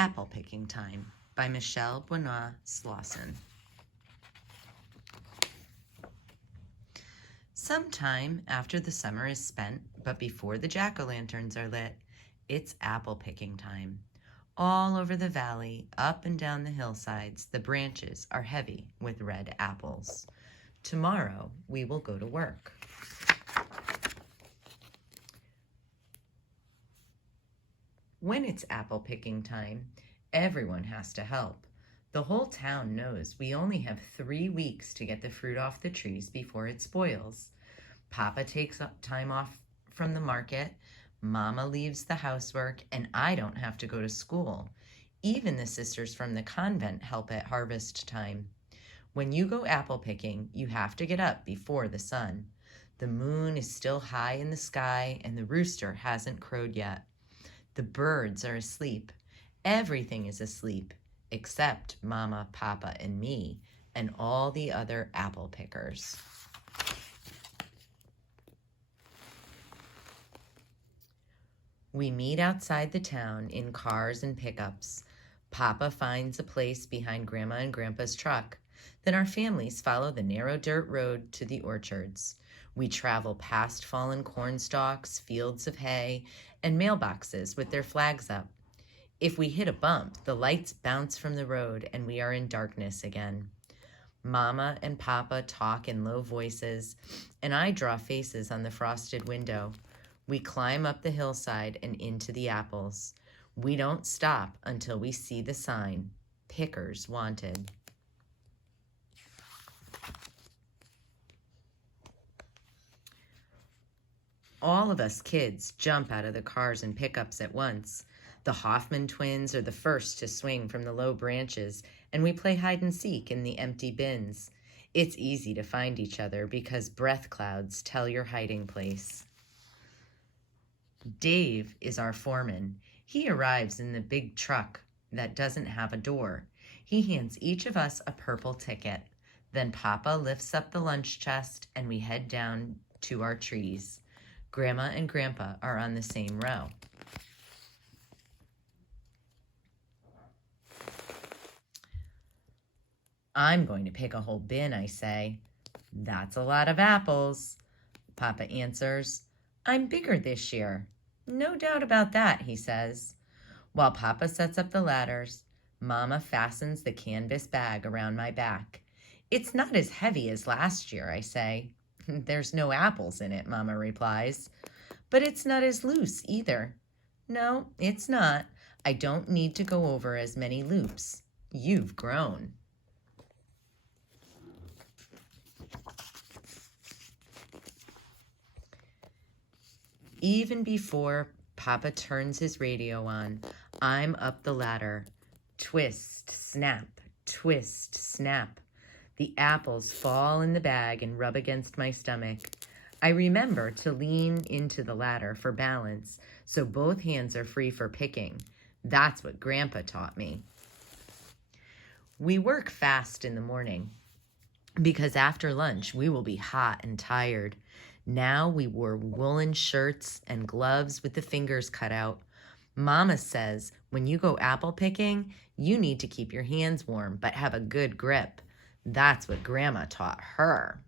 Apple Picking Time by Michelle Benoit Slauson. Sometime after the summer is spent, but before the jack-o'-lanterns are lit, it's apple picking time. All over the valley, up and down the hillsides, the branches are heavy with red apples. Tomorrow, we will go to work. When it's apple picking time, everyone has to help. The whole town knows we only have 3 weeks to get the fruit off the trees before it spoils. Papa takes up time off from the market, Mama leaves the housework, and I don't have to go to school. Even the sisters from the convent help at harvest time. When you go apple picking, you have to get up before the sun. The moon is still high in the sky, and the rooster hasn't crowed yet. The birds are asleep. Everything is asleep, except Mama, Papa, and me, and all the other apple pickers. We meet outside the town in cars and pickups. Papa finds a place behind Grandma and Grandpa's truck. Then our families follow the narrow dirt road to the orchards. We travel past fallen corn stalks, fields of hay, and mailboxes with their flags up. If we hit a bump, the lights bounce from the road and we are in darkness again. Mama and Papa talk in low voices, and I draw faces on the frosted window. We climb up the hillside and into the apples. We don't stop until we see the sign, Pickers Wanted. All of us kids jump out of the cars and pickups at once. The Hoffman twins are the first to swing from the low branches, and we play hide and seek in the empty bins. It's easy to find each other because breath clouds tell your hiding place. Dave is our foreman. He arrives in the big truck that doesn't have a door. He hands each of us a purple ticket. Then Papa lifts up the lunch chest and we head down to our trees. Grandma and Grandpa are on the same row. I'm going to pick a whole bin, I say. That's a lot of apples, Papa answers. I'm bigger this year. No doubt about that, he says. While Papa sets up the ladders, Mama fastens the canvas bag around my back. It's not as heavy as last year, I say. There's no apples in it, Mama replies. But it's not as loose either. No, it's not. I don't need to go over as many loops. You've grown. Even before Papa turns his radio on, I'm up the ladder. Twist, snap, twist, snap. The apples fall in the bag and rub against my stomach. I remember to lean into the ladder for balance, so both hands are free for picking. That's what Grandpa taught me. We work fast in the morning because after lunch we will be hot and tired. Now we wore woolen shirts and gloves with the fingers cut out. Mama says when you go apple picking, you need to keep your hands warm but have a good grip. That's what Grandma taught her.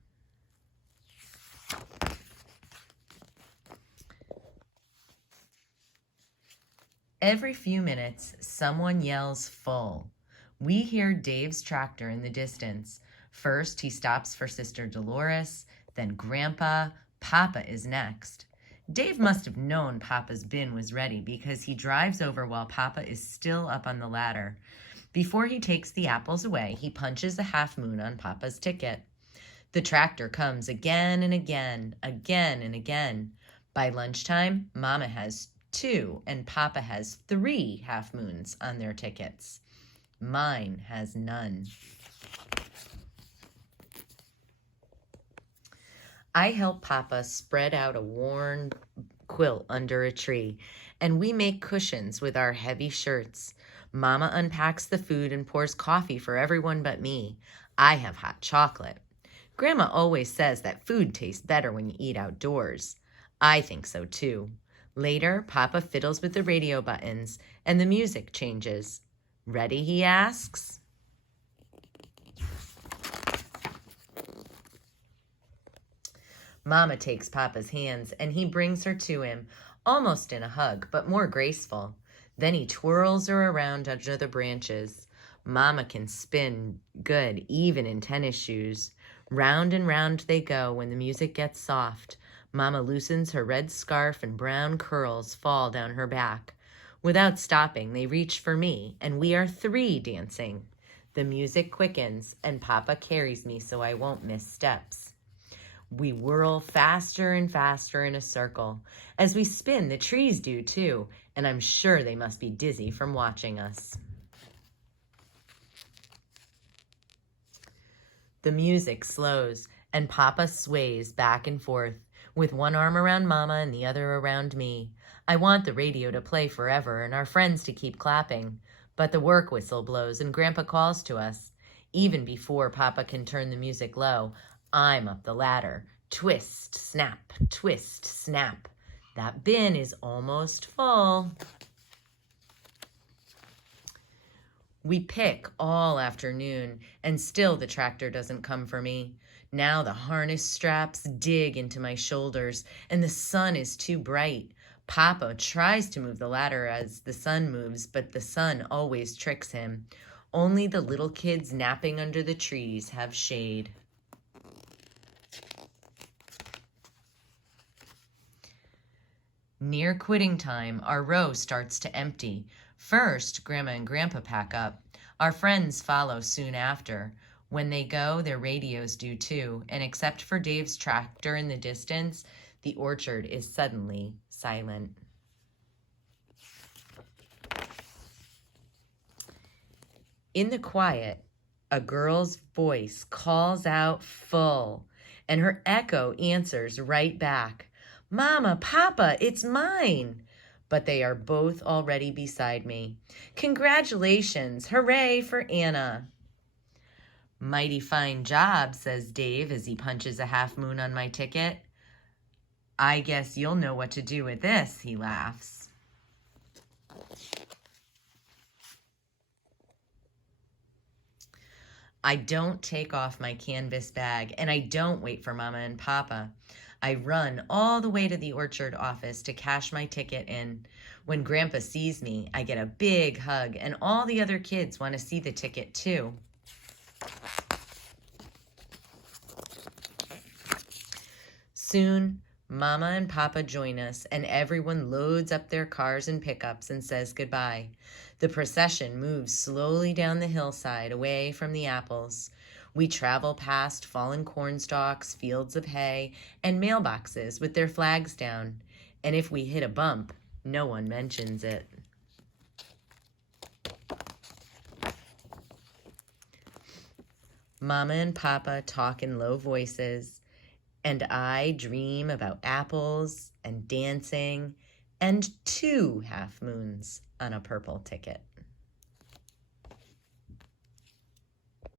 Every few minutes, someone yells full. We hear Dave's tractor in the distance. First, he stops for Sister Dolores, then Grandpa. Papa is next. Dave must have known Papa's bin was ready because he drives over while Papa is still up on the ladder. Before he takes the apples away, he punches a half moon on Papa's ticket. The tractor comes again and again, again and again. By lunchtime, Mama has 2 and Papa has 3 half moons on their tickets. Mine has none. I help Papa spread out a worn quilt under a tree, and we make cushions with our heavy shirts. Mama unpacks the food and pours coffee for everyone but me. I have hot chocolate. Grandma always says that food tastes better when you eat outdoors. I think so too. Later, Papa fiddles with the radio buttons and the music changes. Ready, he asks. Mama takes Papa's hands and he brings her to him, almost in a hug, but more graceful. Then he twirls her around under the branches. Mama can spin good, even in tennis shoes. Round and round they go when the music gets soft. Mama loosens her red scarf and brown curls fall down her back. Without stopping, they reach for me, and we are 3 dancing. The music quickens, and Papa carries me so I won't miss steps. We whirl faster and faster in a circle. As we spin, the trees do too, and I'm sure they must be dizzy from watching us. The music slows, and Papa sways back and forth, with one arm around Mama and the other around me. I want the radio to play forever and our friends to keep clapping, but the work whistle blows and Grandpa calls to us. Even before Papa can turn the music low, I'm up the ladder. Twist, snap, twist, snap. That bin is almost full. We pick all afternoon, and still the tractor doesn't come for me. Now the harness straps dig into my shoulders, and the sun is too bright. Papa tries to move the ladder as the sun moves, but the sun always tricks him. Only the little kids napping under the trees have shade. Near quitting time, our row starts to empty. First, Grandma and Grandpa pack up. Our friends follow soon after. When they go, their radios do too, and except for Dave's tractor in the distance, the orchard is suddenly silent. In the quiet, a girl's voice calls out full, and her echo answers right back. Mama, Papa, it's mine. But they are both already beside me. Congratulations, hooray for Anna. Mighty fine job, says Dave as he punches a half moon on my ticket. I guess you'll know what to do with this, he laughs. I don't take off my canvas bag, and I don't wait for Mama and Papa. I run all the way to the orchard office to cash my ticket in. When Grandpa sees me, I get a big hug, and all the other kids want to see the ticket too. Soon, Mama and Papa join us, and everyone loads up their cars and pickups and says goodbye. The procession moves slowly down the hillside away from the apples. We travel past fallen corn stalks, fields of hay, and mailboxes with their flags down. And if we hit a bump, no one mentions it. Mama and Papa talk in low voices, and I dream about apples and dancing and 2 half moons on a purple ticket.